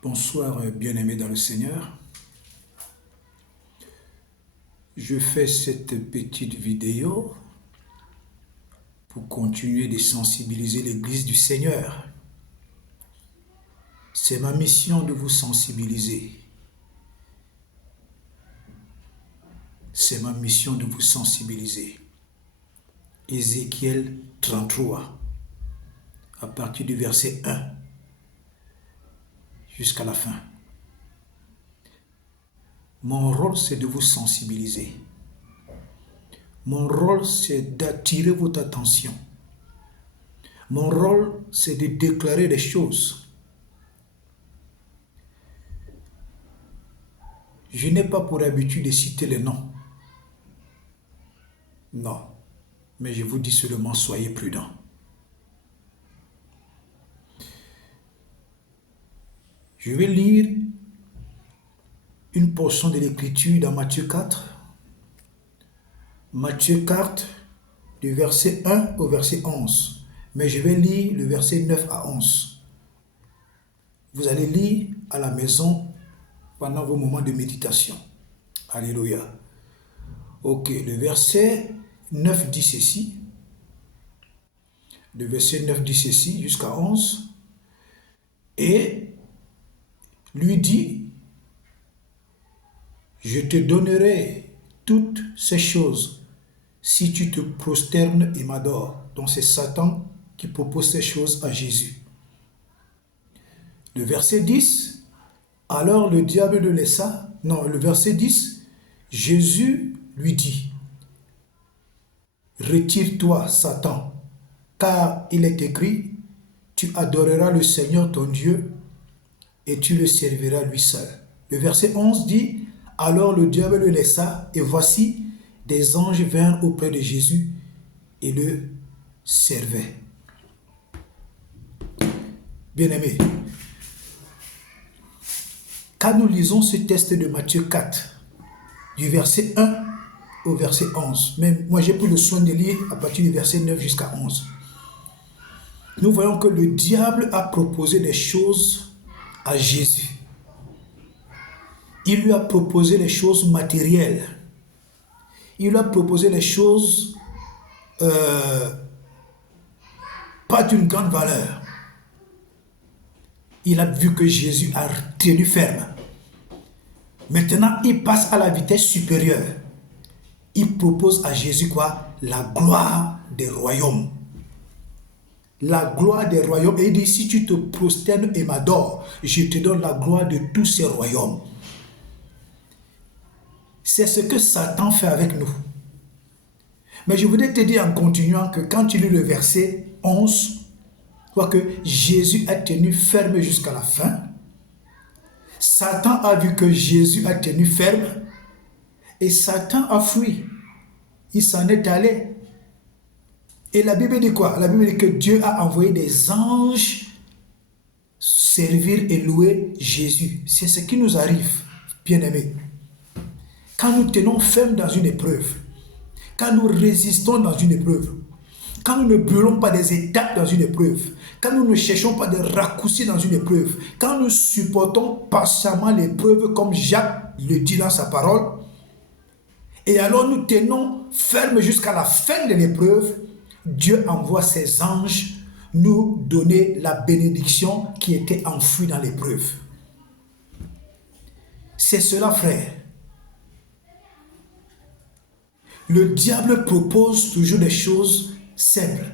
Bonsoir bien-aimés dans le Seigneur. Je fais cette petite vidéo pour continuer de sensibiliser l'Église du Seigneur. C'est ma mission de vous sensibiliser. C'est ma mission de vous sensibiliser. Ézéchiel 33, à partir du verset 1 jusqu'à la fin. Mon rôle, c'est de vous sensibiliser. Mon rôle, c'est d'attirer votre attention. Mon rôle, c'est de déclarer des choses. Je n'ai pas pour habitude de citer les noms. Non. Mais je vous dis seulement, soyez prudents. Je vais lire une portion de l'Écriture dans Matthieu 4. Matthieu 4, du verset 1 au verset 11. Mais je vais lire le verset 9 à 11. Vous allez lire à la maison pendant vos moments de méditation. Alléluia. Ok, le verset 9 dit ceci. Le verset 9 dit ceci jusqu'à 11. Et lui dit, je te donnerai toutes ces choses si tu te prosternes et m'adores. Donc c'est Satan qui propose ces choses à Jésus. Le verset 10, alors le diable le laissa. Non, le verset 10, Jésus lui dit, retire-toi, Satan, car il est écrit, tu adoreras le Seigneur ton Dieu et tu le serviras lui seul. Le verset 11 dit, alors le diable le laissa et voici, des anges vinrent auprès de Jésus et le servaient. Bien-aimés, quand nous lisons ce texte de Matthieu 4, du verset 1 au verset 11, mais moi j'ai pris le soin de lire à partir du verset 9 jusqu'à 11, nous voyons que le diable a proposé des choses à Jésus. Il lui a proposé les choses matérielles. Il lui a proposé les choses pas d'une grande valeur. Il a vu que Jésus a tenu ferme. Maintenant, il passe à la vitesse supérieure. Il propose à Jésus quoi? La gloire des royaumes. La gloire des royaumes. Et il dit, si tu te prosternes et m'adores, je te donne la gloire de tous ces royaumes. C'est ce que Satan fait avec nous. Mais je voudrais te dire en continuant que quand tu lis le verset 11, tu vois que Jésus a tenu ferme jusqu'à la fin. Satan a vu que Jésus a tenu ferme et Satan a fui. Il s'en est allé. Et la Bible dit quoi? La Bible dit que Dieu a envoyé des anges servir et louer Jésus. C'est ce qui nous arrive, bien-aimés. Quand nous tenons ferme dans une épreuve, quand nous résistons dans une épreuve, quand nous ne brûlons pas des étapes dans une épreuve, quand nous ne cherchons pas de raccourcis dans une épreuve, quand nous supportons patiemment l'épreuve comme Jacques le dit dans sa parole, et alors nous tenons ferme jusqu'à la fin de l'épreuve, Dieu envoie ses anges nous donner la bénédiction qui était enfouie dans l'épreuve. C'est cela, frère. Le diable propose toujours des choses simples.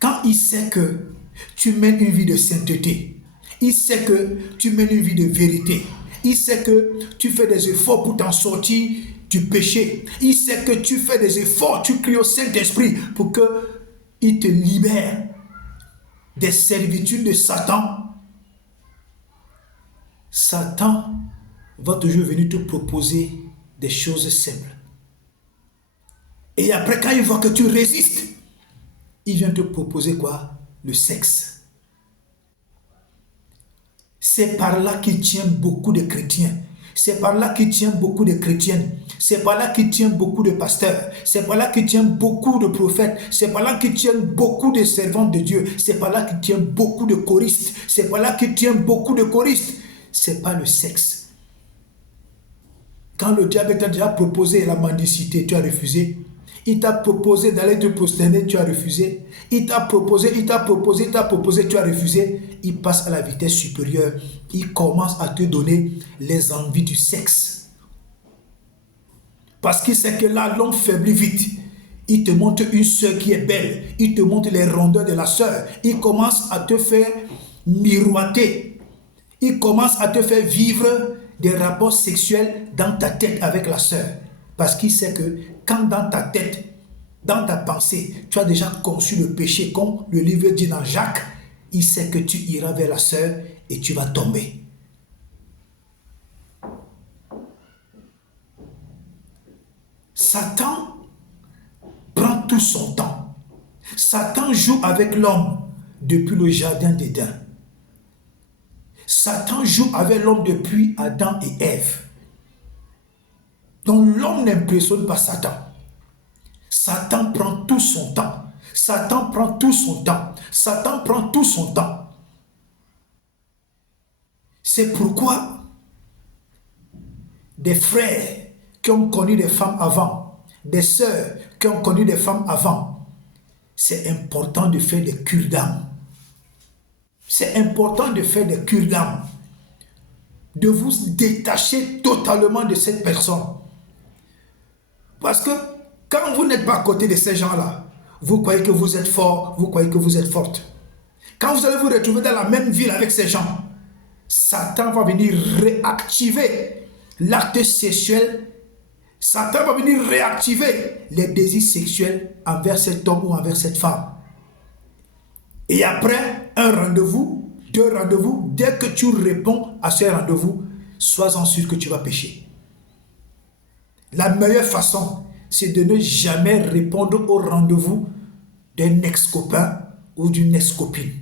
Quand il sait que tu mènes une vie de sainteté, il sait que tu mènes une vie de vérité, il sait que tu fais des efforts pour t'en sortir du péché, il sait que tu fais des efforts, tu cries au Saint-Esprit pour qu'il te libère des servitudes de Satan. Satan va toujours venir te proposer des choses simples. Et après, quand il voit que tu résistes, il vient te proposer quoi? Le sexe. C'est par là qu'il tient beaucoup de chrétiens. C'est par là qu'il tient beaucoup de chrétiennes. C'est par là qu'il tient beaucoup de pasteurs. C'est par là qu'il tient beaucoup de prophètes. C'est par là qu'il tient beaucoup de servants de Dieu. C'est par là qu'il tient beaucoup de choristes. C'est par là qu'il tient beaucoup de choristes. C'est pas le sexe. Quand le diable t'a déjà proposé la mendicité, tu as refusé. Il t'a proposé d'aller te prosterner, tu as refusé. Il t'a proposé, tu as refusé. Il passe à la vitesse supérieure. Il commence à te donner les envies du sexe. Parce qu'il sait que là, l'homme faiblit vite. Il te montre une sœur qui est belle. Il te montre les rondeurs de la sœur. Il commence à te faire miroiter. Il commence à te faire vivre des rapports sexuels dans ta tête avec la sœur. Parce qu'il sait que quand dans ta tête, dans ta pensée, tu as déjà conçu le péché, comme le livre dit dans Jacques, il sait que tu iras vers la sœur et tu vas tomber. Satan prend tout son temps. Satan joue avec l'homme depuis le jardin d'Éden. Satan joue avec l'homme depuis Adam et Ève. Donc l'homme n'impressionne pas Satan. Satan prend tout son temps. Satan prend tout son temps. Satan prend tout son temps. C'est pourquoi des frères qui ont connu des femmes avant, des sœurs qui ont connu des femmes avant, c'est important de faire des cures d'âme. C'est important de faire des cures d'âme. De vous détacher totalement de cette personne. Parce que quand vous n'êtes pas à côté de ces gens-là, vous croyez que vous êtes fort, vous croyez que vous êtes forte. Quand vous allez vous retrouver dans la même ville avec ces gens, Satan va venir réactiver l'acte sexuel. Satan va venir réactiver les désirs sexuels envers cet homme ou envers cette femme. Et après un rendez-vous, 2 rendez-vous, dès que tu réponds à ce rendez-vous, sois-en sûr que tu vas pécher. La meilleure façon, c'est de ne jamais répondre au rendez-vous d'un ex-copain ou d'une ex-copine.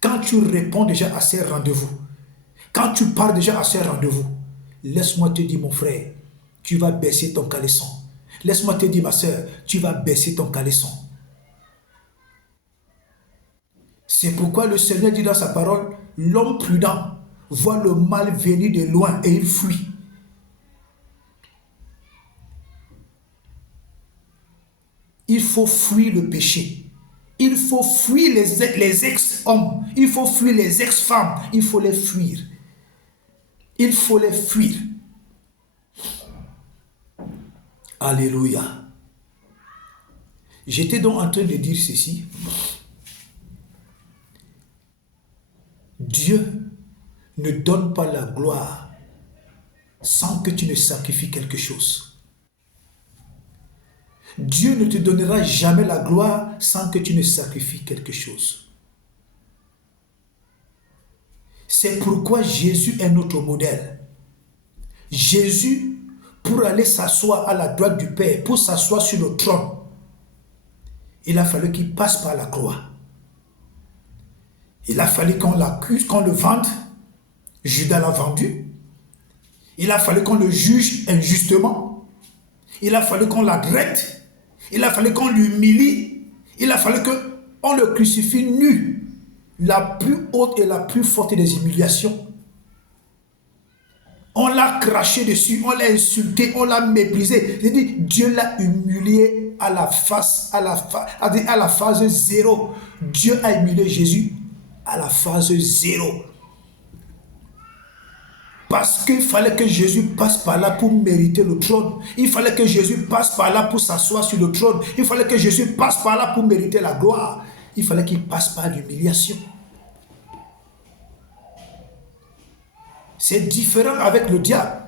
Quand tu réponds déjà à ces rendez-vous, quand tu pars déjà à ces rendez-vous, laisse-moi te dire, mon frère, tu vas baisser ton caleçon. Laisse-moi te dire, ma soeur, tu vas baisser ton caleçon. C'est pourquoi le Seigneur dit dans sa parole, l'homme prudent voit le mal venir de loin et il fuit. Il faut fuir le péché. Il faut fuir les ex-hommes. Il faut fuir les ex-femmes. Il faut les fuir. Il faut les fuir. Alléluia. J'étais donc en train de dire ceci. Dieu ne donne pas la gloire sans que tu ne sacrifies quelque chose. Dieu ne te donnera jamais la gloire sans que tu ne sacrifies quelque chose. C'est pourquoi Jésus est notre modèle. Jésus, pour aller s'asseoir à la droite du Père, pour s'asseoir sur le trône, il a fallu qu'il passe par la croix. Il a fallu qu'on l'accuse, qu'on le vende. Judas l'a vendu. Il a fallu qu'on le juge injustement. Il a fallu qu'on l'adresse. Il a fallu qu'on l'humilie. Il a fallu qu'on le crucifie nu. La plus haute et la plus forte des humiliations. On l'a craché dessus, on l'a insulté, on l'a méprisé. J'ai dit, Dieu l'a humilié à la phase 0. Dieu a humilié Jésus à la phase 0. Parce qu'il fallait que Jésus passe par là pour mériter le trône. Il fallait que Jésus passe par là pour s'asseoir sur le trône. Il fallait que Jésus passe par là pour mériter la gloire. Il fallait qu'il passe par l'humiliation. C'est différent avec le diable.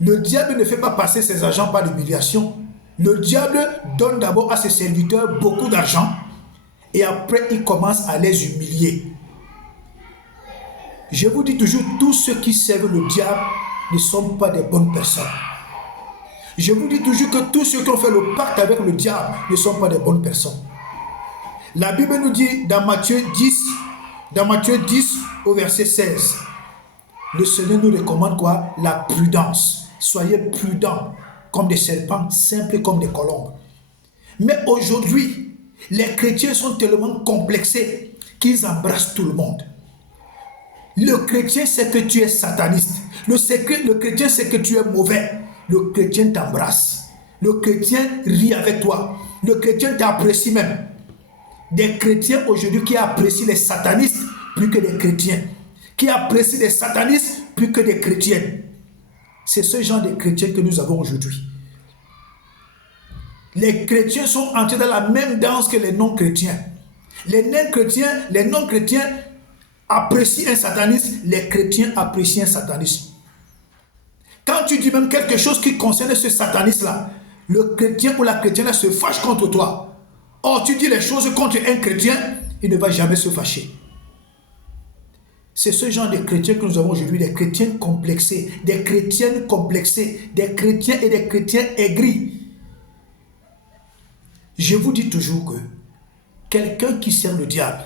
Le diable ne fait pas passer ses agents par l'humiliation. Le diable donne d'abord à ses serviteurs beaucoup d'argent et après il commence à les humilier. Je vous dis toujours, tous ceux qui servent le diable ne sont pas des bonnes personnes. Je vous dis toujours que tous ceux qui ont fait le pacte avec le diable ne sont pas des bonnes personnes. La Bible nous dit dans Matthieu 10 au verset 16, Le Seigneur nous recommande quoi? La prudence. Soyez prudents comme des serpents, simples comme des colombes. Mais aujourd'hui, les chrétiens sont tellement complexés qu'ils embrassent tout le monde. Le chrétien sait que tu es sataniste. Le chrétien sait que tu es mauvais. Le chrétien t'embrasse. Le chrétien rit avec toi. Le chrétien t'apprécie même. Des chrétiens aujourd'hui qui apprécient les satanistes plus que des chrétiens. Qui apprécient les satanistes plus que des chrétiens. C'est ce genre de chrétiens que nous avons aujourd'hui. Les chrétiens sont entrés dans la même danse que les non-chrétiens. Les non-chrétiens apprécient un satanisme, les chrétiens apprécient un satanisme. Quand tu dis même quelque chose qui concerne ce satanisme-là, le chrétien ou la chrétienne se fâche contre toi. Or, tu dis les choses contre un chrétien, il ne va jamais se fâcher. C'est ce genre de chrétiens que nous avons aujourd'hui, des chrétiens complexés, des chrétiennes complexées, des chrétiens et des chrétiens aigris. Je vous dis toujours que quelqu'un qui sert le diable,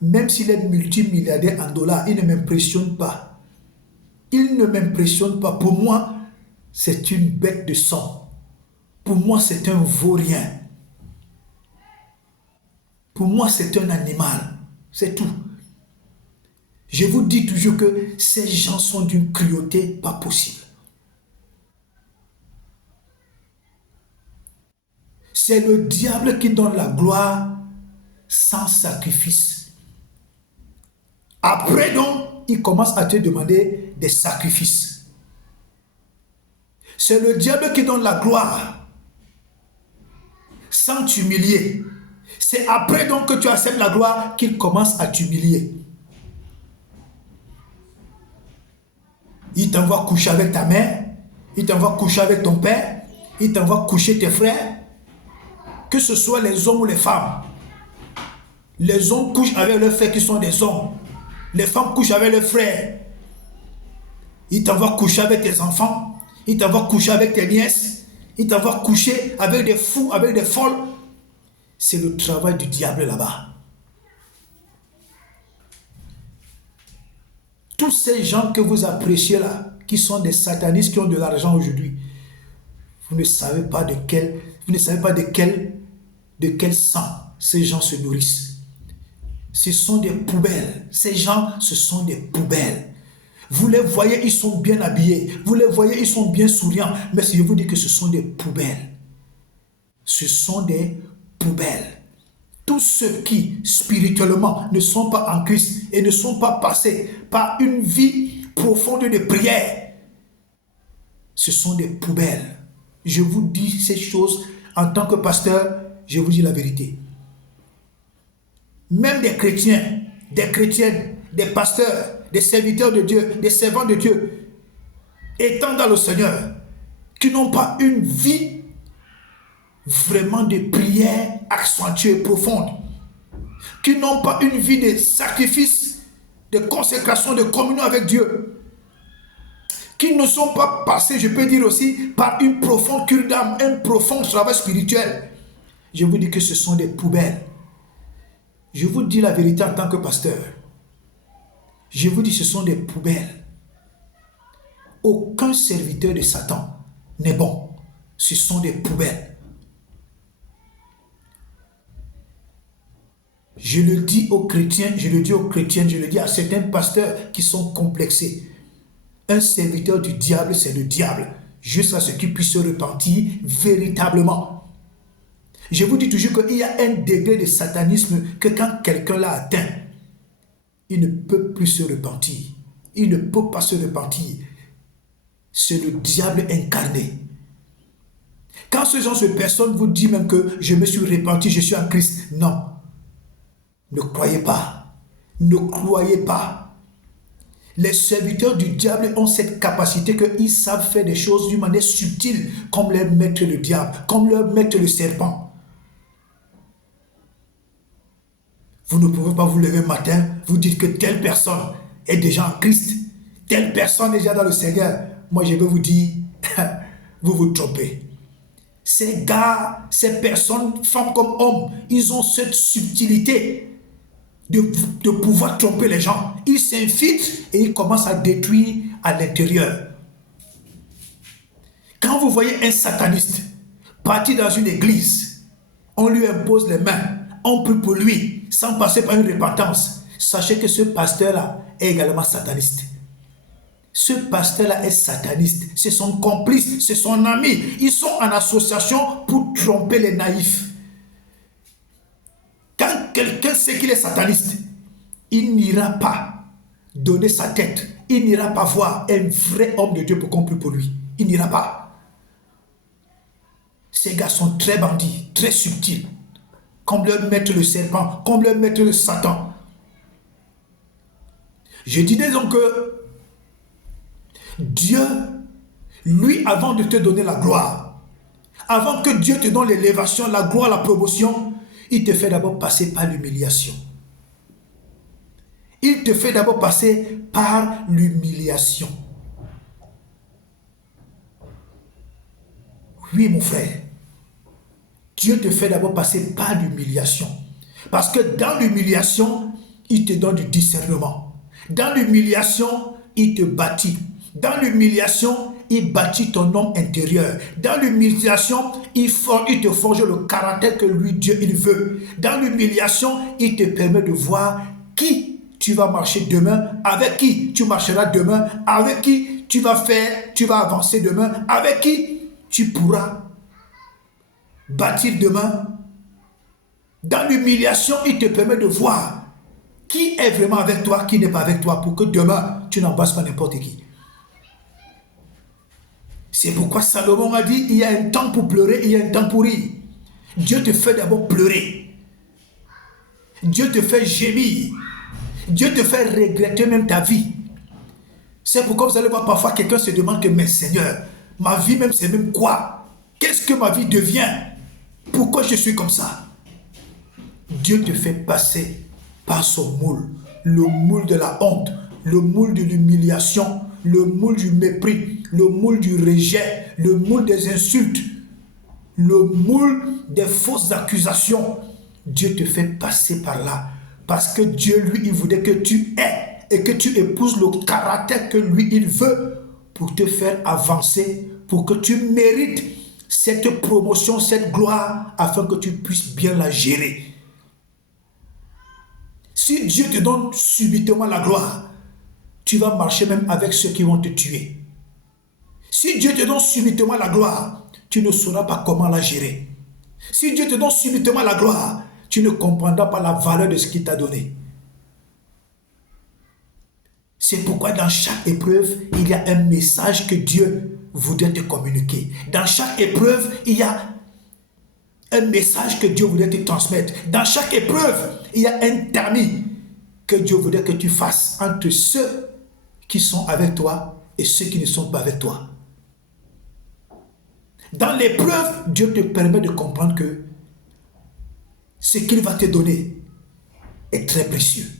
même s'il est multimilliardaire en dollars, il ne m'impressionne pas. Il ne m'impressionne pas. Pour moi, c'est une bête de sang. Pour moi, c'est un vaurien. Pour moi, c'est un animal. C'est tout. Je vous dis toujours que ces gens sont d'une cruauté pas possible. C'est le diable qui donne la gloire sans sacrifice. Après donc, il commence à te demander des sacrifices. C'est le diable qui donne la gloire sans t'humilier. C'est après donc que tu acceptes la gloire qu'il commence à t'humilier. Il t'envoie coucher avec ta mère, il t'envoie coucher avec ton père, il t'envoie coucher tes frères, que ce soit les hommes ou les femmes. Les hommes couchent avec leurs frères qui sont des hommes. Les femmes couchent avec leurs frères. Il t'envoie coucher avec tes enfants, il t'envoie coucher avec tes nièces, il t'envoie coucher avec des fous, avec des folles. C'est le travail du diable là-bas. Tous ces gens que vous appréciez là, qui sont des satanistes, qui ont de l'argent aujourd'hui, vous ne savez pas de quel sang ces gens se nourrissent. Ce sont des poubelles. Ces gens, ce sont des poubelles. Vous les voyez, ils sont bien habillés. Vous les voyez, ils sont bien souriants. Mais si je vous dis que ce sont des poubelles. Ce sont des poubelles. Tous ceux qui, spirituellement, ne sont pas en Christ et ne sont pas passés par une vie profonde de prière, ce sont des poubelles. Je vous dis ces choses en tant que pasteur, je vous dis la vérité. Même des chrétiens, des chrétiennes, des pasteurs, des serviteurs de Dieu, des servants de Dieu, étant dans le Seigneur, qui n'ont pas une vie vraiment de prière accentuée, profonde, qui n'ont pas une vie de sacrifice, de consécration, de communion avec Dieu, qui ne sont pas passés, je peux dire aussi, par une profonde cure d'âme, un profond travail spirituel. Je vous dis que ce sont des poubelles. Je vous dis la vérité en tant que pasteur. Je vous dis ce sont des poubelles. Aucun serviteur de Satan n'est bon. Ce sont des poubelles. Je le dis aux chrétiens, je le dis à certains pasteurs qui sont complexés. Un serviteur du diable, c'est le diable, jusqu'à ce qu'il puisse se repentir véritablement. Je vous dis toujours qu'il y a un degré de satanisme que quand quelqu'un l'a atteint, il ne peut plus se repentir. Il ne peut pas se repentir. C'est le diable incarné. Quand ce genre de personne vous dit même que je me suis repenti, je suis en Christ, non. Ne croyez pas. Ne croyez pas. Les serviteurs du diable ont cette capacité qu'ils savent faire des choses d'une manière subtile, comme leur maître le diable, comme leur maître le serpent. Vous ne pouvez pas vous lever le matin, vous dites que telle personne est déjà en Christ, telle personne est déjà dans le Seigneur. Moi, je vais vous dire, vous vous trompez. Ces gars, ces personnes, femmes comme hommes, ils ont cette subtilité de pouvoir tromper les gens. Il s'infiltre et il commence à détruire à l'intérieur. Quand vous voyez un sataniste partir dans une église, on lui impose les mains, on prie pour lui, sans passer par une repentance, sachez que ce pasteur-là est également sataniste. Ce pasteur-là est sataniste, c'est son complice, c'est son ami. Ils sont en association pour tromper les naïfs. Quand quelqu'un sait qu'il est sataniste, il n'ira pas donner sa tête, il n'ira pas voir un vrai homme de Dieu pour qu'on prie pour lui. Il n'ira pas. Ces gars sont très bandits, très subtils. Comme leur maître le serpent, comme leur maître le Satan. Je disais donc que Dieu, lui, avant de te donner la gloire, avant que Dieu te donne l'élévation, la gloire, la promotion, il te fait d'abord passer par l'humiliation. Il te fait d'abord passer par l'humiliation. Oui, mon frère. Dieu te fait d'abord passer par l'humiliation. Parce que dans l'humiliation, il te donne du discernement. Dans l'humiliation, il te bâtit. Dans l'humiliation, il bâtit ton homme intérieur. Dans l'humiliation, il te forge le caractère que lui, Dieu, il veut. Dans l'humiliation, il te permet de voir qui tu vas marcher demain, avec qui tu marcheras demain, avec qui tu vas avancer demain, avec qui tu pourras bâtir demain. Dans l'humiliation, il te permet de voir qui est vraiment avec toi, qui n'est pas avec toi, pour que demain, tu n'embrasses pas n'importe qui. C'est pourquoi Salomon a dit, il y a un temps pour pleurer, il y a un temps pour rire. Dieu te fait d'abord pleurer. Dieu te fait gémir. Dieu te fait regretter même ta vie. C'est pourquoi vous allez voir parfois quelqu'un se demande que, mais Seigneur, ma vie même c'est même quoi? Qu'est-ce que ma vie devient? Pourquoi je suis comme ça? Dieu te fait passer par son moule. Le moule de la honte, le moule de l'humiliation, le moule du mépris, le moule du rejet, le moule des insultes, le moule des fausses accusations. Dieu te fait passer par là. Parce que Dieu, lui, il voudrait que tu aies et que tu épouses le caractère que lui, il veut pour te faire avancer, pour que tu mérites cette promotion, cette gloire, afin que tu puisses bien la gérer. Si Dieu te donne subitement la gloire, tu vas marcher même avec ceux qui vont te tuer. Si Dieu te donne subitement la gloire, tu ne sauras pas comment la gérer. Si Dieu te donne subitement la gloire, tu ne comprendras pas la valeur de ce qu'il t'a donné. C'est pourquoi dans chaque épreuve, il y a un message que Dieu voudrait te communiquer. Dans chaque épreuve, il y a un message que Dieu voudrait te transmettre. Dans chaque épreuve, il y a un tamis que Dieu voudrait que tu fasses entre ceux qui sont avec toi et ceux qui ne sont pas avec toi. Dans l'épreuve, Dieu te permet de comprendre que ce qu'il va te donner est très précieux.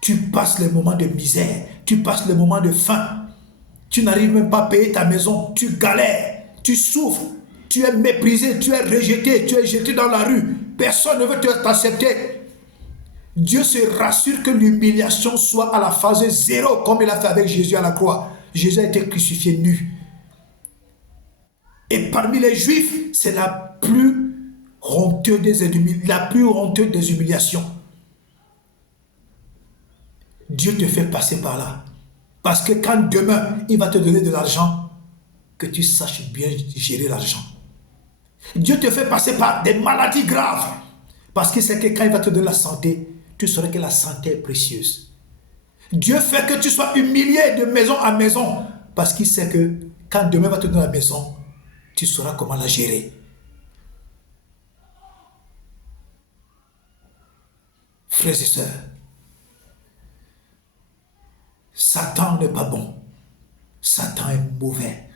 Tu passes les moments de misère, tu passes les moments de faim, tu n'arrives même pas à payer ta maison, tu galères, tu souffres, tu es méprisé, tu es rejeté, tu es jeté dans la rue, personne ne veut t'accepter. Dieu se rassure que l'humiliation soit à la phase zéro, comme il a fait avec Jésus à la croix. Jésus a été crucifié nu. Et parmi les Juifs, c'est la plus honteuse des humiliations. Dieu te fait passer par là. Parce que quand demain, il va te donner de l'argent, que tu saches bien gérer l'argent. Dieu te fait passer par des maladies graves. Parce qu'il sait que quand il va te donner la santé, tu sauras que la santé est précieuse. Dieu fait que tu sois humilié de maison à maison. Parce qu'il sait que quand demain il va te donner la maison, tu sauras comment la gérer. Frères et sœurs, Satan n'est pas bon. Satan est mauvais.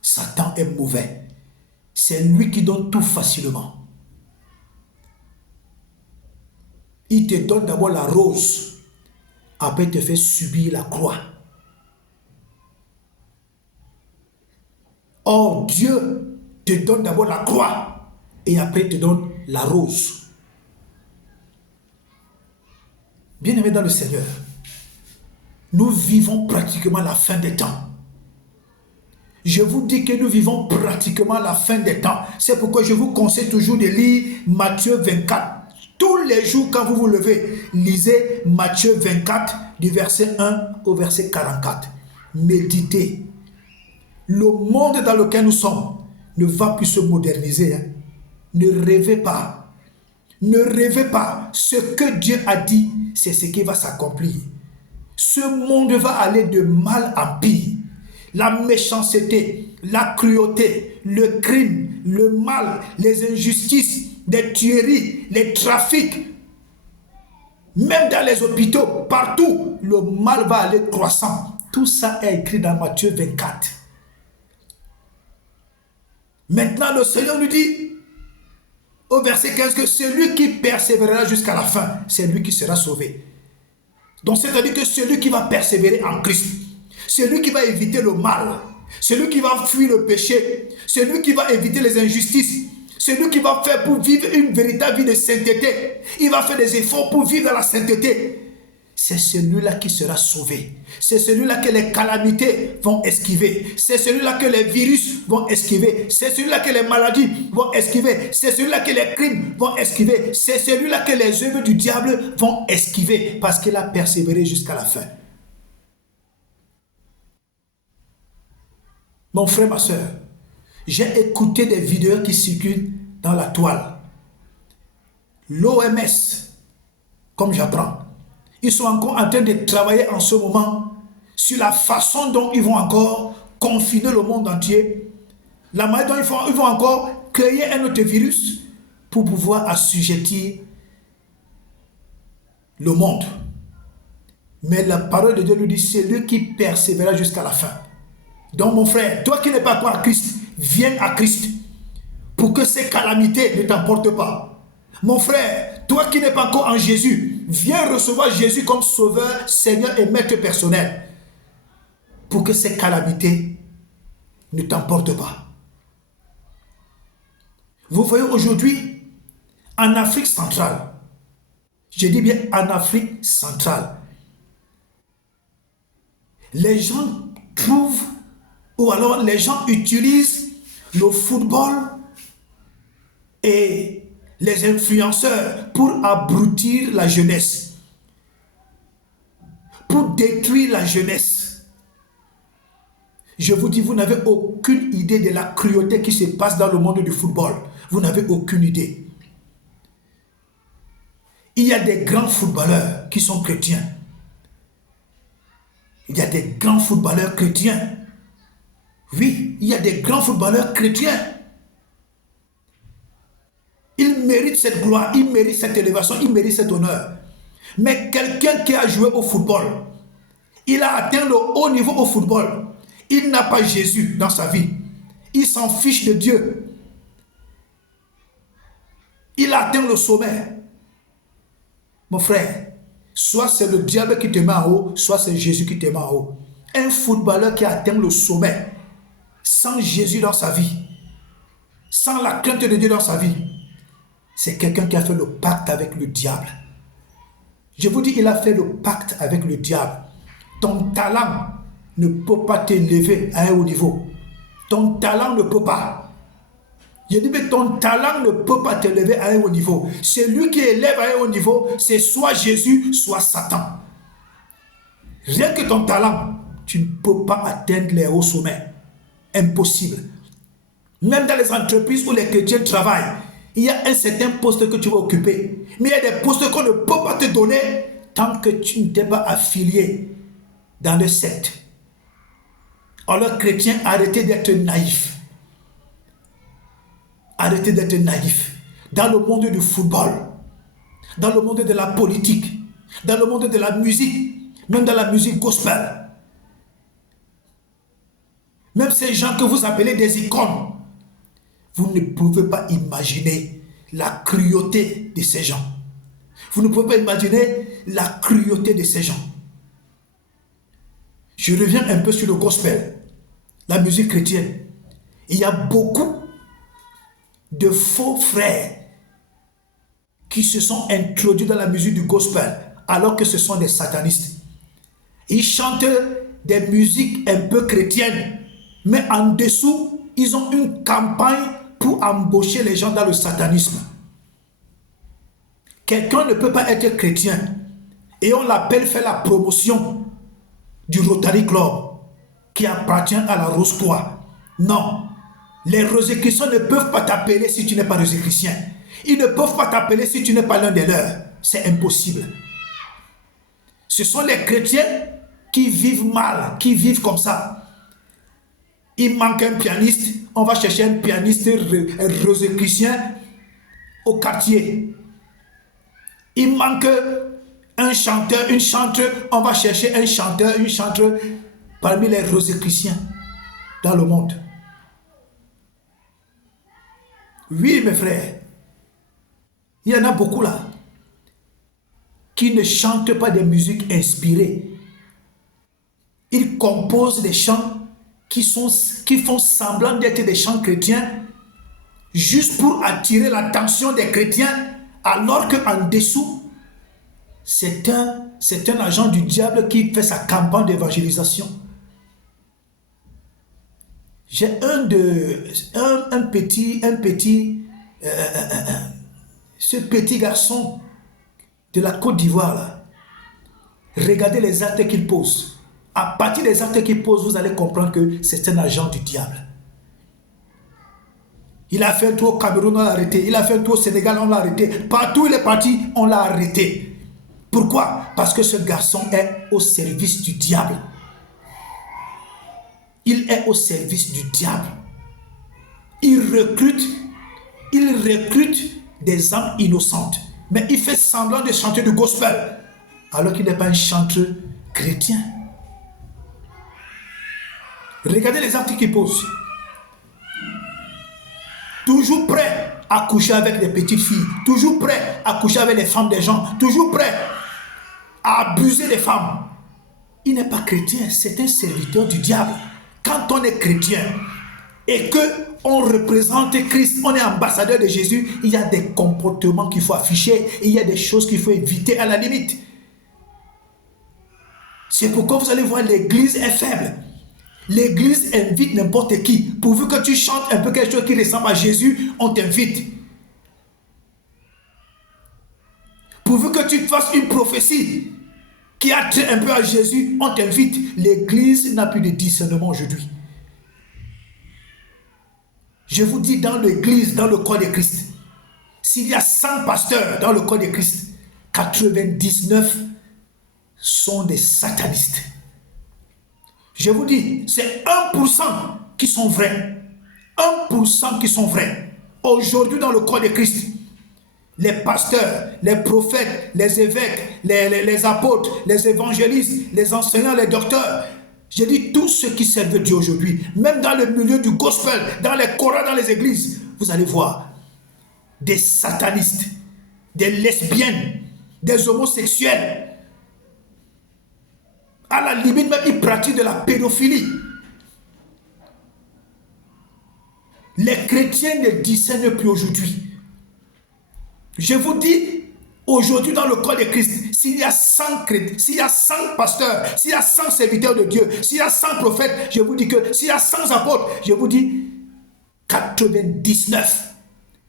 Satan est mauvais. C'est lui qui donne tout facilement. Il te donne d'abord la rose, après il te fait subir la croix. Or, Dieu te donne d'abord la croix, et après il te donne la rose. Bien-aimés dans le Seigneur, nous vivons pratiquement la fin des temps. Je vous dis que nous vivons pratiquement la fin des temps. C'est pourquoi je vous conseille toujours de lire Matthieu 24. Tous les jours quand vous vous levez, lisez Matthieu 24 du verset 1 au verset 44. Méditez. Le monde dans lequel nous sommes ne va plus se moderniser. Ne rêvez pas. Ne rêvez pas. Ce que Dieu a dit, c'est ce qui va s'accomplir. Ce monde va aller de mal en pire. La méchanceté, la cruauté, le crime, le mal, les injustices, les tueries, les trafics, même dans les hôpitaux, partout, le mal va aller croissant. Tout ça est écrit dans Matthieu 24. Maintenant, le Seigneur nous dit, au verset 15, que celui qui persévérera jusqu'à la fin, c'est lui qui sera sauvé. Donc, c'est-à-dire que celui qui va persévérer en Christ, celui qui va éviter le mal, celui qui va fuir le péché, celui qui va éviter les injustices, celui qui va faire pour vivre une véritable vie de sainteté, il va faire des efforts pour vivre dans la sainteté. C'est celui-là qui sera sauvé. C'est celui-là que les calamités vont esquiver. C'est celui-là que les virus vont esquiver. C'est celui-là que les maladies vont esquiver. C'est celui-là que les crimes vont esquiver. C'est celui-là que les œuvres du diable vont esquiver parce qu'il a persévéré jusqu'à la fin. Mon frère, ma soeur, j'ai écouté des vidéos qui circulent dans la toile. L'OMS, comme j'apprends, ils sont encore en train de travailler en ce moment sur la façon dont ils vont encore confiner le monde entier, la manière dont ils vont encore créer un autre virus pour pouvoir assujettir le monde. Mais la parole de Dieu nous dit, c'est lui qui persévérera jusqu'à la fin. Donc mon frère, toi qui n'es pas encore à Christ, viens à Christ pour que ces calamités ne t'emportent pas. Mon frère, toi qui n'es pas encore en Jésus, viens recevoir Jésus comme sauveur, Seigneur et maître personnel pour que ces calamités ne t'emportent pas. Vous voyez aujourd'hui, en Afrique centrale, je dis bien en Afrique centrale, les gens trouvent ou alors les gens utilisent le football et les influenceurs pour abrutir la jeunesse, pour détruire la jeunesse. Je vous dis, vous n'avez aucune idée de la cruauté qui se passe dans le monde du football. Vous n'avez aucune idée. Il y a des grands footballeurs qui sont chrétiens. Il y a des grands footballeurs chrétiens. Oui, il y a des grands footballeurs chrétiens. Ils méritent cette gloire, ils méritent cette élévation, ils méritent cet honneur. Mais quelqu'un qui a joué au football, il a atteint le haut niveau au football, il n'a pas Jésus dans sa vie. Il s'en fiche de Dieu. Il a atteint le sommet. Mon frère, soit c'est le diable qui te met en haut, soit c'est Jésus qui te met en haut. Un footballeur qui a atteint le sommet, sans Jésus dans sa vie, sans la crainte de Dieu dans sa vie, c'est quelqu'un qui a fait le pacte avec le diable. Je vous dis, il a fait le pacte avec le diable. Ton talent ne peut pas t'élever à un haut niveau. Ton talent ne peut pas. Je dis, mais ton talent ne peut pas t'élever à un haut niveau. Celui qui élève à un haut niveau, c'est soit Jésus, soit Satan. Rien que ton talent, tu ne peux pas atteindre les hauts sommets. Impossible. Même dans les entreprises où les chrétiens travaillent, il y a un certain poste que tu vas occuper. Mais il y a des postes qu'on ne peut pas te donner tant que tu ne t'es pas affilié dans le secte. Alors, chrétiens, arrêtez d'être naïfs. Arrêtez d'être naïfs. Dans le monde du football, dans le monde de la politique, dans le monde de la musique, même dans la musique gospel, même ces gens que vous appelez des icônes, vous ne pouvez pas imaginer la cruauté de ces gens. Vous ne pouvez pas imaginer la cruauté de ces gens. Je reviens un peu sur le gospel, la musique chrétienne. Il y a beaucoup de faux frères qui se sont introduits dans la musique du gospel alors que ce sont des satanistes. Ils chantent des musiques un peu chrétiennes, mais en dessous, ils ont une campagne pour embaucher les gens dans le satanisme. Quelqu'un ne peut pas être chrétien et on l'appelle faire la promotion du Rotary Club qui appartient à la Rose-Croix. Non, les Rosicruciens ne peuvent pas t'appeler si tu n'es pas Rosicrucien. Ils ne peuvent pas t'appeler si tu n'es pas l'un des leurs. C'est impossible. Ce sont les chrétiens qui vivent mal, qui vivent comme ça. Il manque un pianiste, on va chercher un pianiste Rosicrucien au quartier. Il manque un chanteur, une chanteuse, on va chercher un chanteur, une chanteuse parmi les Rosicruciens dans le monde. Oui, mes frères, il y en a beaucoup là qui ne chantent pas des musiques inspirées. Ils composent des chants qui font semblant d'être des chants chrétiens juste pour attirer l'attention des chrétiens, alors qu'en dessous, c'est un agent du diable qui fait sa campagne d'évangélisation. J'ai ce petit garçon de la Côte d'Ivoire là. Regardez les actes qu'il pose. À partir des actes qu'il pose, vous allez comprendre que c'est un agent du diable. Il a fait un tour au Cameroun, on l'a arrêté. Il a fait un tour au Sénégal, on l'a arrêté. Partout où il est parti, on l'a arrêté. Pourquoi? Parce que ce garçon est au service du diable. Il est au service du diable. Il recrute des âmes innocentes. Mais il fait semblant de chanter du gospel, alors qu'il n'est pas un chanteur chrétien. Regardez les actes qu'il pose. Toujours prêt à coucher avec les petites filles. Toujours prêt à coucher avec les femmes des gens. Toujours prêt à abuser des femmes. Il n'est pas chrétien, c'est un serviteur du diable. Quand on est chrétien et qu'on représente Christ, on est ambassadeur de Jésus, il y a des comportements qu'il faut afficher, il y a des choses qu'il faut éviter à la limite. C'est pourquoi vous allez voir l'église est faible. L'église invite n'importe qui. Pourvu que tu chantes un peu quelque chose qui ressemble à Jésus, on t'invite. Pourvu que tu fasses une prophétie qui a trait un peu à Jésus, on t'invite. L'église n'a plus de discernement aujourd'hui. Je vous dis, dans l'église, dans le corps de Christ, s'il y a 100 pasteurs dans le corps de Christ, 99 sont des satanistes. Je vous dis, c'est 1% qui sont vrais. 1% qui sont vrais. Aujourd'hui, dans le corps de Christ, les pasteurs, les prophètes, les évêques, les apôtres, les évangélistes, les enseignants, les docteurs, je dis tous ceux qui servent Dieu aujourd'hui, même dans le milieu du gospel, dans les chorales, dans les églises, vous allez voir des satanistes, des lesbiennes, des homosexuels. À la limite, même ils pratiquent de la pédophilie. Les chrétiens ne discernent plus aujourd'hui. Je vous dis, aujourd'hui dans le corps de Christ, s'il y a 100 chrétiens, s'il y a 100 pasteurs, s'il y a 100 serviteurs de Dieu, s'il y a 100 prophètes, je vous dis que s'il y a 100 apôtres, je vous dis, 99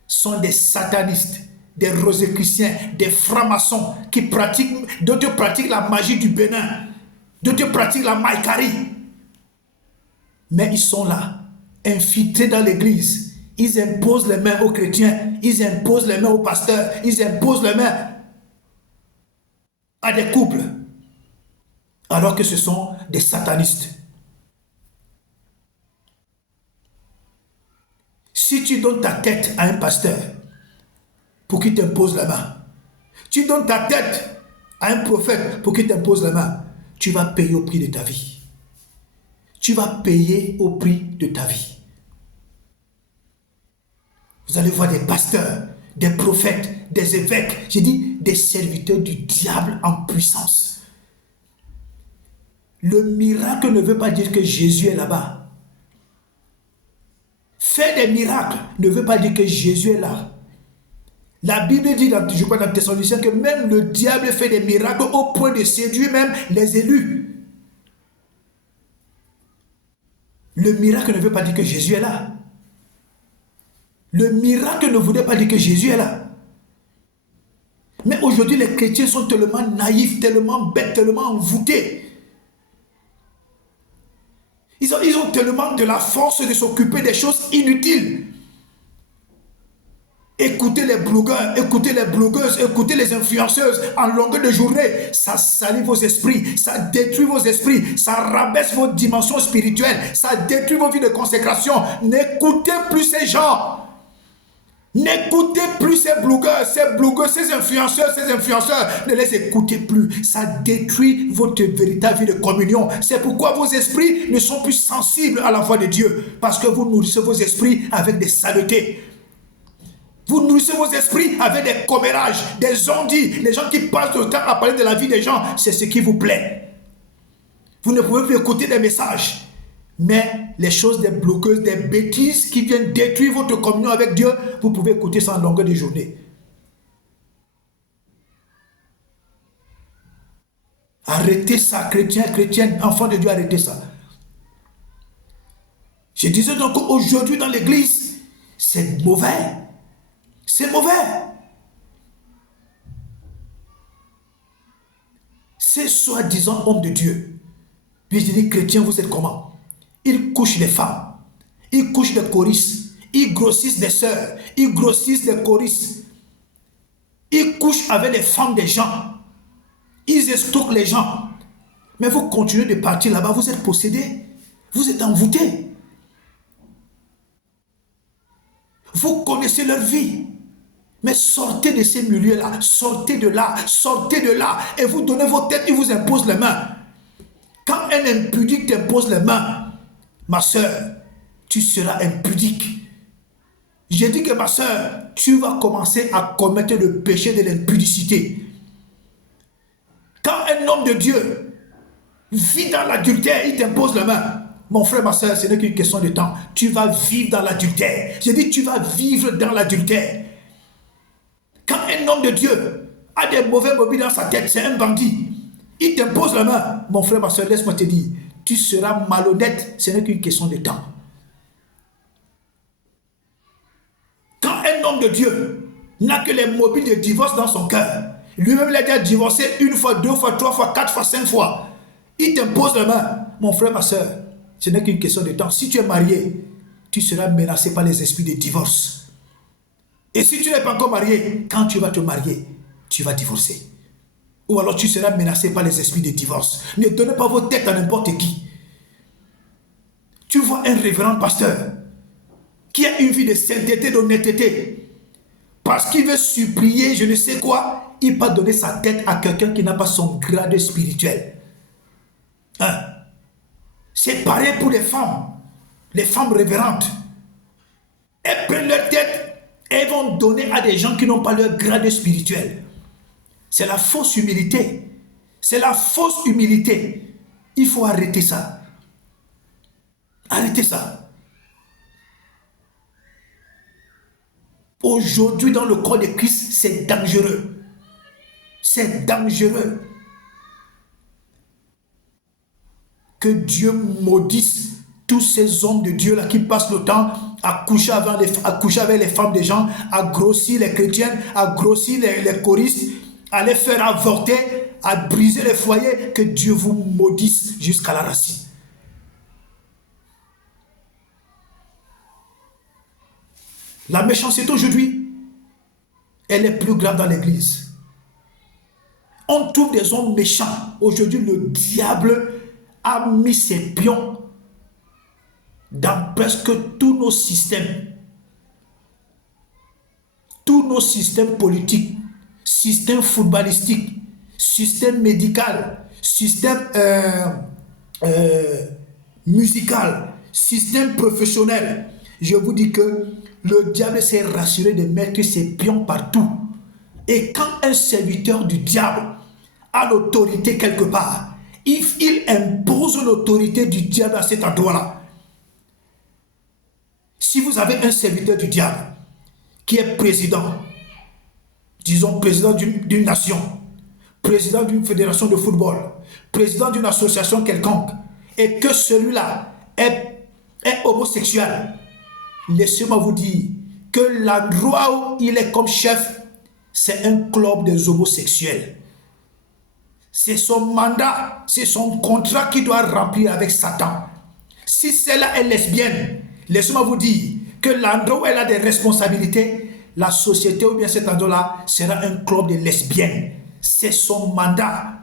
sont des satanistes, des rosicruciens, des francs-maçons qui pratiquent, d'autres pratiquent la magie du Bénin, d'autres pratiquent la maïkari. Mais ils sont là, infiltrés dans l'église. Ils imposent les mains aux chrétiens, ils imposent les mains aux pasteurs, ils imposent les mains à des couples, alors que ce sont des satanistes. Si tu donnes ta tête à un pasteur pour qu'il t'impose la main, tu donnes ta tête à un prophète pour qu'il t'impose la main, tu vas payer au prix de ta vie. Tu vas payer au prix de ta vie. Vous allez voir des pasteurs, des prophètes, des évêques, j'ai dit des serviteurs du diable en puissance. Le miracle ne veut pas dire que Jésus est là-bas. Faire des miracles ne veut pas dire que Jésus est là. La Bible dit, je crois dans Thessaloniciens, que même le diable fait des miracles au point de séduire même les élus. Le miracle ne veut pas dire que Jésus est là. Le miracle ne voudrait pas dire que Jésus est là. Mais aujourd'hui, les chrétiens sont tellement naïfs, tellement bêtes, tellement envoûtés. Ils ont tellement de la force de s'occuper des choses inutiles. Écoutez les blogueurs, écoutez les blogueuses, écoutez les influenceuses en longueur de journée. Ça salit vos esprits, ça détruit vos esprits, ça rabaisse vos dimensions spirituelles, ça détruit vos vies de consécration. N'écoutez plus ces gens. N'écoutez plus ces blogueurs, ces influenceurs. Ne les écoutez plus. Ça détruit votre véritable vie de communion. C'est pourquoi vos esprits ne sont plus sensibles à la voix de Dieu. Parce que vous nourrissez vos esprits avec des saletés. Vous nourrissez vos esprits avec des commérages, des ondits. Les gens qui passent le temps à parler de la vie des gens, c'est ce qui vous plaît. Vous ne pouvez plus écouter des messages. Mais les choses des bloqueuses, des bêtises qui viennent détruire votre communion avec Dieu, vous pouvez écouter ça en longueur de journée. Arrêtez ça, chrétiens, chrétiennes, enfants de Dieu, arrêtez ça. Je disais donc aujourd'hui dans l'église, c'est mauvais. C'est mauvais. Ces soi-disant hommes de Dieu, puis je dis, chrétiens, vous êtes comment? Ils couchent les femmes, ils couchent les choristes, ils grossissent des sœurs, ils grossissent les choristes, ils couchent avec les femmes des gens, ils escroquent les gens. Mais vous continuez de partir là-bas, vous êtes possédés, vous êtes envoûtés. Vous connaissez leur vie. Mais sortez de ces milieux-là, sortez de là, et vous donnez vos têtes, ils vous imposent les mains. Quand un impudique t'impose les mains, ma soeur, tu seras impudique. J'ai dit que ma soeur, tu vas commencer à commettre le péché de l'impudicité. Quand un homme de Dieu vit dans l'adultère, il t'impose la main. Mon frère, ma soeur, ce n'est qu'une question de temps. Tu vas vivre dans l'adultère. J'ai dit, tu vas vivre dans l'adultère. Quand un homme de Dieu a des mauvais mobiles dans sa tête, c'est un bandit. Il t'impose la main. Mon frère, ma soeur, laisse-moi te dire, tu seras malhonnête, ce n'est qu'une question de temps. Quand un homme de Dieu n'a que les mobiles de divorce dans son cœur, lui-même il a déjà divorcé une fois, deux fois, trois fois, quatre fois, cinq fois, il t'impose la main. Mon frère, ma soeur, ce n'est qu'une question de temps. Si tu es marié, tu seras menacé par les esprits de divorce. Et si tu n'es pas encore marié, quand tu vas te marier, tu vas divorcer. Ou alors tu seras menacé par les esprits de divorce. Ne donnez pas vos têtes à n'importe qui. Tu vois un révérend pasteur qui a une vie de sainteté, d'honnêteté. Parce qu'il veut supplier, je ne sais quoi, il va donner sa tête à quelqu'un qui n'a pas son grade spirituel. Hein? C'est pareil pour les femmes révérentes. Elles prennent leur tête et elles vont donner à des gens qui n'ont pas leur grade spirituel. C'est la fausse humilité. C'est la fausse humilité. Il faut arrêter ça. Arrêtez ça. Aujourd'hui, dans le corps de Christ, c'est dangereux. C'est dangereux. Que Dieu maudisse tous ces hommes de Dieu là qui passent le temps à coucher avec les femmes des gens, à grossir les chrétiennes, à grossir les choristes, à les faire avorter, à briser les foyers. Que Dieu vous maudisse jusqu'à la racine. La méchanceté aujourd'hui, elle est plus grave dans l'église. On trouve des hommes méchants. Aujourd'hui, le diable a mis ses pions dans presque tous nos systèmes. Tous nos systèmes politiques, système footballistique, système médical, système musical, système professionnel. Je vous dis que le diable s'est rassuré de mettre ses pions partout. Et quand un serviteur du diable a l'autorité quelque part, il impose l'autorité du diable à cet endroit-là. Si vous avez un serviteur du diable qui est président, disons président d'une nation, président d'une fédération de football, président d'une association quelconque, et que celui-là est homosexuel, laissez-moi vous dire que l'endroit où il est comme chef, c'est un club des homosexuels. C'est son mandat, c'est son contrat qu'il doit remplir avec Satan. Si celle-là est lesbienne, laissez-moi vous dire que l'endroit où elle a des responsabilités, la société ou bien cet endroit-là sera un club de lesbiennes. C'est son mandat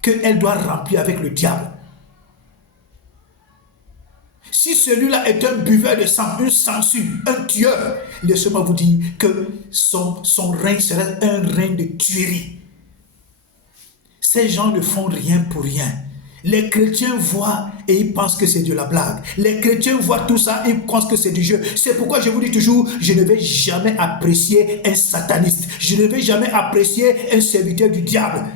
qu'elle doit remplir avec le diable. Si celui-là est un buveur de sang, une sangsue, un tueur, laissez-moi vous dire que son règne sera un règne de tuerie. Ces gens ne font rien pour rien. Les chrétiens voient et ils pensent que c'est de la blague. Les chrétiens voient tout ça et ils pensent que c'est du jeu. C'est pourquoi je vous dis toujours, je ne vais jamais apprécier un sataniste. Je ne vais jamais apprécier un serviteur du diable.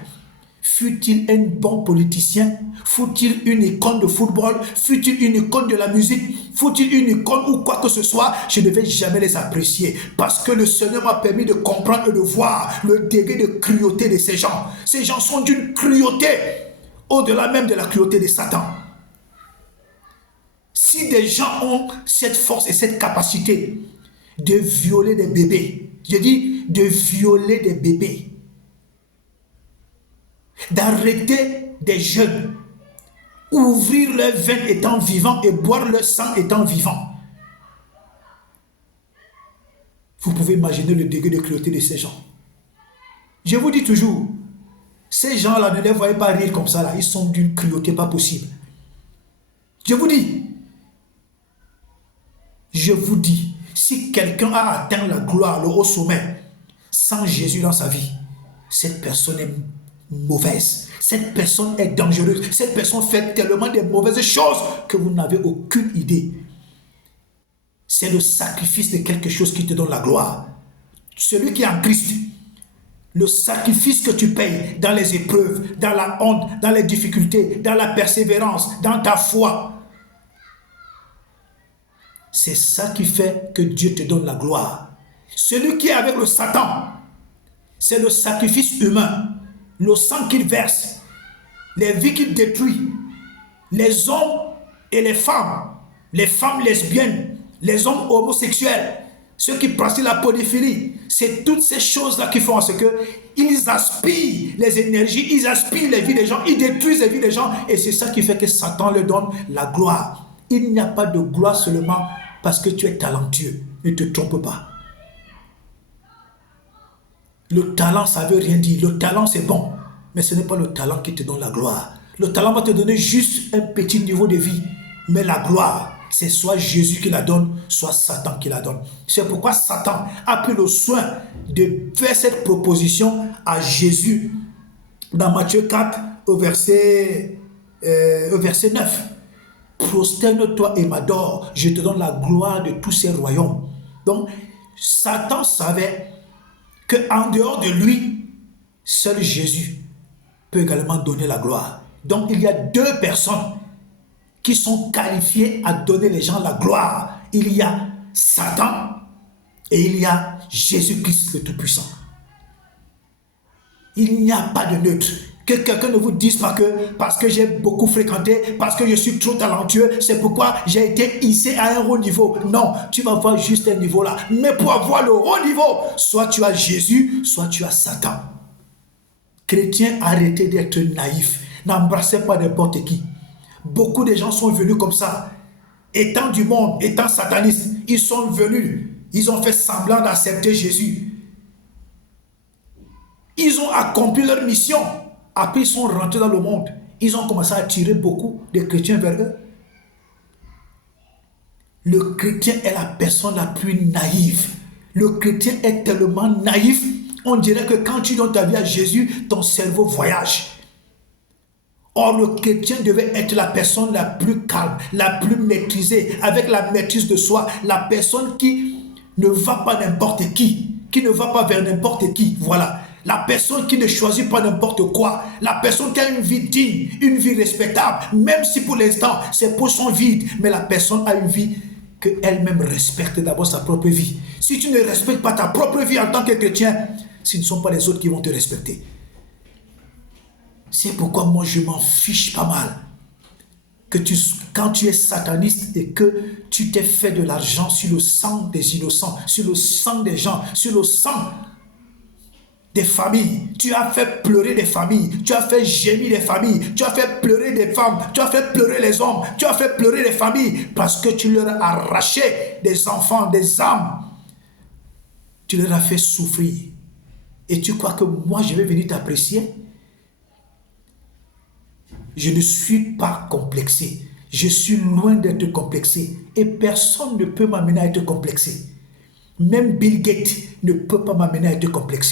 Fût-il un bon politicien, fût-il une icône de football, fût-il une icône de la musique, fût-il une icône ou quoi que ce soit, je ne vais jamais les apprécier. Parce que le Seigneur m'a permis de comprendre et de voir le degré de cruauté de ces gens. Ces gens sont d'une cruauté, au-delà même de la cruauté de Satan. Si des gens ont cette force et cette capacité de violer des bébés, je dis de violer des bébés, d'arrêter des jeunes, ouvrir leurs veines étant vivants et boire leur sang étant vivants. Vous pouvez imaginer le degré de cruauté de ces gens. Je vous dis toujours, ces gens-là, ne les voyez pas rire comme ça, là. Ils sont d'une cruauté pas possible. Je vous dis, si quelqu'un a atteint la gloire, le haut sommet, sans Jésus dans sa vie, cette personne est mauvaise. Cette personne est dangereuse. Cette personne fait tellement de mauvaises choses que vous n'avez aucune idée. C'est le sacrifice de quelque chose qui te donne la gloire. Celui qui est en Christ, le sacrifice que tu payes dans les épreuves, dans la honte, dans les difficultés, dans la persévérance, dans ta foi, c'est ça qui fait que Dieu te donne la gloire. Celui qui est avec le Satan, c'est le sacrifice humain. Le sang qu'il verse, les vies qu'il détruit, les hommes et les femmes lesbiennes, les hommes homosexuels, ceux qui pratiquent la pédophilie, c'est toutes ces choses-là qui font en ce qu'ils aspirent les énergies, ils aspirent les vies des gens, ils détruisent les vies des gens, et c'est ça qui fait que Satan leur donne la gloire. Il n'y a pas de gloire seulement parce que tu es talentueux, ne te trompe pas. Le talent, ça ne veut rien dire. Le talent, c'est bon. Mais ce n'est pas le talent qui te donne la gloire. Le talent va te donner juste un petit niveau de vie. Mais la gloire, c'est soit Jésus qui la donne, soit Satan qui la donne. C'est pourquoi Satan a pris le soin de faire cette proposition à Jésus dans Matthieu 4, au verset 9. Prosterne-toi et m'adore, je te donne la gloire de tous ces royaumes. Donc, Satan savait qu'en dehors de lui, seul Jésus peut également donner la gloire. Donc il y a deux personnes qui sont qualifiées à donner les gens la gloire. Il y a Satan et il y a Jésus-Christ le Tout-Puissant. Il n'y a pas de neutre. Que quelqu'un ne vous dise pas que parce que j'ai beaucoup fréquenté, parce que je suis trop talentueux, c'est pourquoi j'ai été hissé à un haut niveau. Non, tu vas voir juste un niveau là. Mais pour avoir le haut niveau, soit tu as Jésus, soit tu as Satan. Chrétiens, arrêtez d'être naïfs. N'embrassez pas n'importe qui. Beaucoup de gens sont venus comme ça. Étant du monde, étant satanistes, ils sont venus. Ils ont fait semblant d'accepter Jésus. Ils ont accompli leur mission. Après, ils sont rentrés dans le monde. Ils ont commencé à attirer beaucoup de chrétiens vers eux. Le chrétien est la personne la plus naïve. Le chrétien est tellement naïf, on dirait que quand tu donnes ta vie à Jésus, ton cerveau voyage. Or, le chrétien devait être la personne la plus calme, la plus maîtrisée, avec la maîtrise de soi, la personne qui ne va pas n'importe qui ne va pas vers n'importe qui. Voilà. La personne qui ne choisit pas n'importe quoi, la personne qui a une vie digne, une vie respectable, même si pour l'instant c'est pour son vide, mais la personne a une vie qu'elle-même respecte d'abord sa propre vie. Si tu ne respectes pas ta propre vie en tant que chrétien, ce ne sont pas les autres qui vont te respecter. C'est pourquoi moi je m'en fiche pas mal. Quand tu es sataniste et que tu t'es fait de l'argent sur le sang des innocents, sur le sang des gens, sur le sang des familles, tu as fait pleurer des familles, tu as fait gémir des familles, tu as fait pleurer des femmes, tu as fait pleurer les hommes, tu as fait pleurer les familles parce que tu leur as arraché des enfants, des âmes. Tu leur as fait souffrir. Et tu crois que moi je vais venir t'apprécier? Je ne suis pas complexé. Je suis loin d'être complexé. Et personne ne peut m'amener à être complexé. Même Bill Gates ne peut pas m'amener à être complexé.